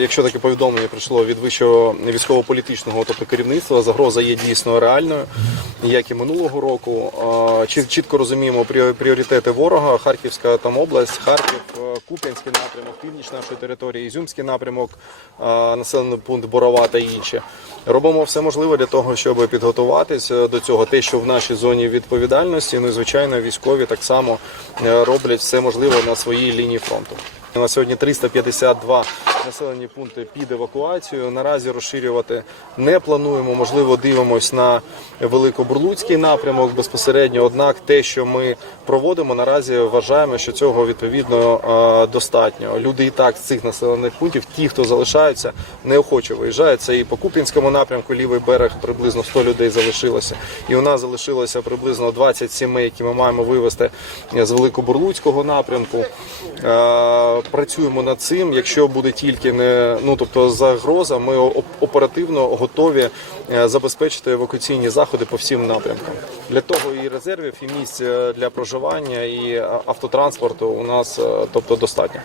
Якщо таке повідомлення прийшло від вищого військово-політичного, тобто керівництва, загроза є дійсно реальною, як і минулого року. Чіт- Чітко розуміємо пріо- пріоритети ворога. Харківська там область, Харків, е, Куп'янський напрямок, північ нашої території, Ізюмський напрямок, населений пункт Борова та інші. Робимо все можливе для того, щоб підготуватися до цього. Те, що в нашій зоні відповідальності, ну і звичайно, військові так само е, роблять все можливе на своїй лінії фронту. На сьогодні 352 населені пункти під евакуацією. Наразі розширювати не плануємо. Можливо, дивимось на великобурлуцький напрямок безпосередньо. Однак, те, що ми проводимо, наразі вважаємо, що цього відповідно е, достатньо. Люди і так з цих населених пунктів, ті, хто залишаються, неохоче виїжджають. Це і по Куп'янському напрямку, лівий берег, приблизно 100 людей залишилося. І у нас залишилося приблизно 20 сімей, які ми маємо вивезти з великобурлуцького напрямку. Е, Працюємо над цим. Якщо буде тільки не ну тобто загроза, ми оперативно готові е, забезпечити евакуаційні заходи по всім напрямкам. Для того і резервів, і місць е, для проживання, і автотранспорту у нас е, тобто достатньо.